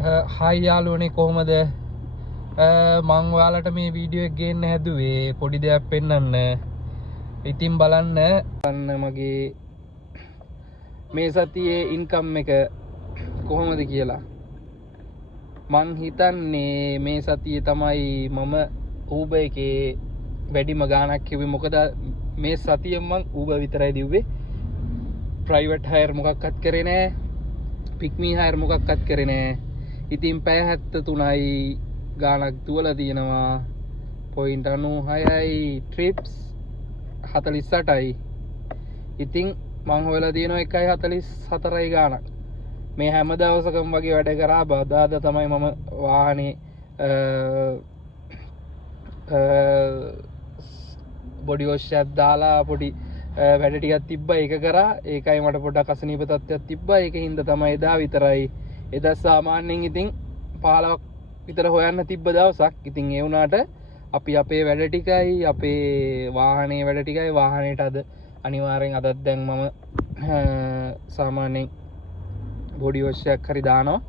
Hi යාළුවනේ කොහමද මං ඔයාලට මේ වීඩියෝ එක ගේන්න හැදුවේ පොඩි දෙයක් පෙන්වන්න. ඉතින් බලන්න මගේ මේ සතියේ ඉන්කම් එක කොහොමද කියලා. මං හිතන්නේ මේ සතියේ තමයි මම Uber එකේ වැඩිම ගාණක් කිව්වේ. මොකද මේ සතියෙන් මං Uber විතරයි දිව්වේ. private hire මොකක්වත් කරේ නෑ. pick me hire මොකක්වත් කරේ නෑ. ඉතින් පැය 73යි ගාණක් දුවලා තියෙනවා. පොයින්ට් 96යි trips 48යි. ඉතින් මං හොයලා තියෙනවා 1.44යි ගාණක්. මේ හැම දවසකම වගේ වැඩ කරා. බදාද තමයි මම වාහනේ බොඩි වොෂ් එකක් දාලා පොඩි වැඩ ටිකක් තිබ්බා. ඒක කරා. ඒකයි මට පොඩ්ඩක් අසනීප තත්ත්වයක් තිබ්බා. ඒකින් හින්දා තමයි එදා විතරයි. එදා සාමාන්‍යයෙන් ඉතින් 15ක් විතර හොයන්න තිබ්බ දවසක්. ඉතින් ඒ වුණාට අපි අපේ වැඩ ටිකයි අපේ වාහනේ වැඩ ටිකයි වාහනේට අද අනිවාර්යෙන් අදත් දැන් මම සාමාන්‍යයෙන් බොඩි වොෂ් එකක් හරි දානවා.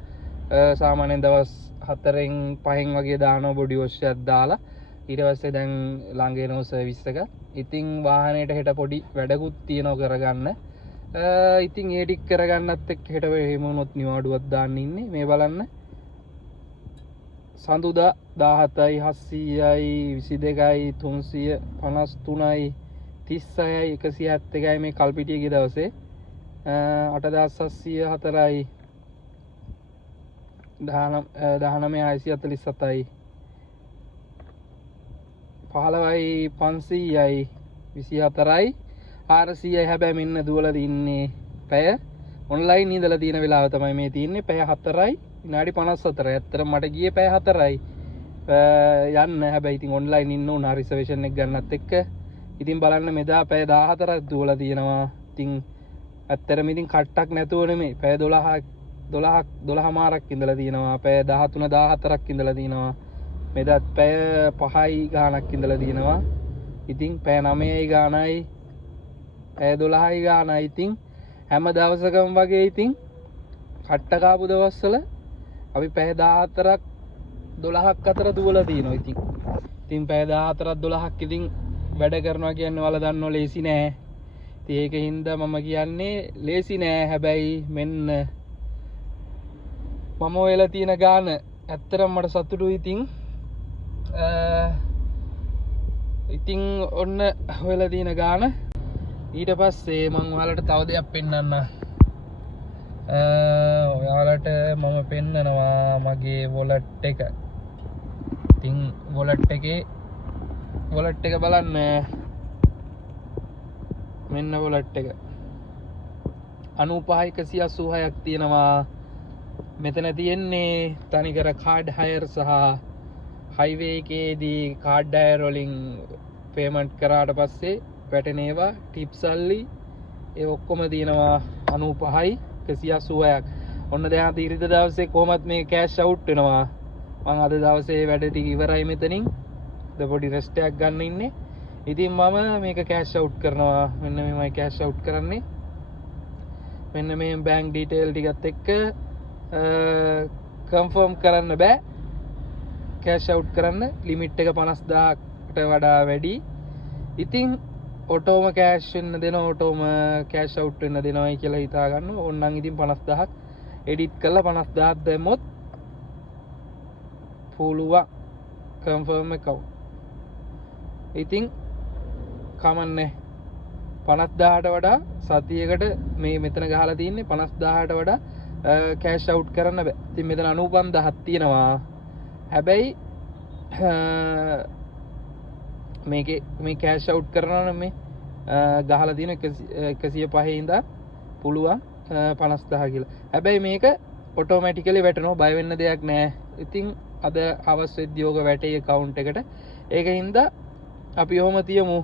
සාමාන්‍යයෙන් දවස් 4න් 5න් වගේ දානවා බොඩි වොෂ් එකක් දාලා. ඊට පස්සේ දැන් ළඟ එනවා සර්විස් එක. ඉතින් වාහනේට හෙට පොඩි වැඩකුත් තියෙනවා කරගන්න. ඉතින් ඒ ටික කරගන්නත් එක්ක හෙට එහෙම වුණොත් නිවාඩුවක් දාන්න ඉන්නේ. මේ බලන්න. සඳුදා 17යි 700යි 22යි 353යි 36යි 171යි මේ කල්පිටියගේ දවසේ 8704යි 19647යි 15යි 500යි 24යි 400යි. හැබැයි මෙන්න දුවලා තින්නේ පැය ඔන්ලයින් ඉඳලා තියෙන වෙලාව තමයි මේ තියෙන්නේ. පැය 4යි විනාඩි 54යි. ඇත්තට මට ගියේ පැය 4යි යන්න. හැබැයි ඉතින් ඔන්ලයින් ඉන්න උනා රිසර්වේෂන් එක ගන්නත් එක්ක. ඉතින් බලන්න මෙදා පැය 14ක් දුවලා තියෙනවා. ඉතින් ඇත්තටම ඉතින් කට්ටක් නැතුව නෙමෙයි. පැය 12 මාරක් ඉඳලා තියෙනවා. පැය 13 14ක් ඉඳලා තියෙනවා. මෙදත් පැය 5යි ගාණක් ඉඳලා තියෙනවා. ඉතින් පැය 9යි ගාණයි පැය 12යි ගාණයි. ඉතින් හැම දවසකම වගේ ඉතින් කට්ට කාපු දවස්වල අපි පැය 14ක් 12ක් අතර දුවලා තියෙනවා. ඉතින් පැය 14ක් 12ක් ඉතින් වැඩ කරනවා කියන්නේ ඔයාලා දන්නෝ ලේසි නෑ. ඉතින් ඒකින්ද මම කියන්නේ ලේසි නෑ. හැබැයි මෙන්න මම ඔයලා තියෙන ගාන ඇත්තටම මට සතුටුයි. ඉතින් ඔන්න ඔයලා තියෙන ගාන. ඊට පස්සේ මම ඔයාලට තව දෙයක් පෙන්නන්න. ඔයාලට මම පෙන්නනවා මගේ වොලට් එක. ඉතින් වොලට් එක බලන්න. මෙන්න වොලට් එක 95186ක් තියෙනවා. මෙතන තියෙන්නේ තනිකර කාඩ් හයර් සහ හයිවේ එකේදී කාඩ් හයර් වලින් පේමන්ට් කරාට පස්සේ වැටෙන ඒවා ටිප්ස් සල්ලි ඒ ඔක්කොම තියෙනවා 95,180ක්. ඔන්න දැන් අද ඉරිද දවසේ කොහමත් මේ කෑෂ් අවුට් වෙනවා. මම අද දවසේ වැඩ ටික ඉවරයි මෙතනින්. පොඩි රෙස්ට් එකක් ගන්න ඉන්නේ. ඉතින් මම මේක කෑෂ් අවුට් කරනවා. මෙන්න මේමයි කෑෂ් අවුට් කරන්නේ. මෙන්න මේ බැංක් ඩීටේල් ටිකත් එක්ක කන්ෆර්ම් කරන්න බෑ. කෑෂ් අවුට් කරන්න ලිමිට් එක 50000කට වඩා වැඩි. ඉතින් ඔටෝම කෑෂ් වෙන්න දෙනවා. ඔටෝම කෑෂ් අවුට් වෙන්න දෙනවයි කියලා හිතා ගන්න. ඕන්නම් ඉතින් 50000ක් එඩිට් කරලා 50000ක් දැම්මොත් පුළුවන් කන්ෆර්ම් account. ඉතින් කමන්නේ 50000ට වඩා සතියකට මේ මෙතන ගහලා තින්නේ 50000ට වඩා කෑෂ් අවුට් කරන්න බෑ. ඉතින් මෙතන 95000ක් තියෙනවා. හැබැයි මේකේ මේ කෑෂ් අවුට් කරනවා නම් මේ ගහලා තියෙන 105 ඉඳන් පුළුවන් 50000 කියලා. හැබැයි මේක ඔටෝමැටිකලි වැටෙනවා. බය වෙන්න දෙයක් නැහැ. ඉතින් අද හවස් වෙද්දී ඕක වැටේ account එකට. ඒකින්ද අපි ඔහොම තියමු.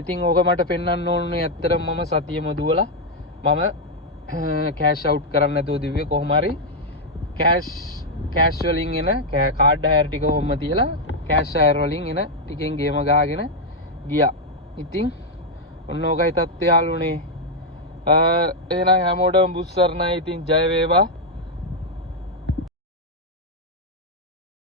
ඉතින් ඕක මට පෙන්වන්න ඕනේ. ඇත්තටම මම සතියෙම දුවලා මම කෑෂ් අවුට් කරන්න නැතුව දිව්වේ. කොහොම හරි කෑෂ් වලින් එන කාඩ් හයර් ටික කොහොම තියලා කෑෂ් හයර් වලින් එන ටිකෙන් ගේම ගහගෙන ගියා. ඉතින් ඔන්න ඕකයි තත්ත්වය යාළුවනේ. එහෙනම් හැමෝටම බුස්සරණයි. ඉතින් ජය වේවා.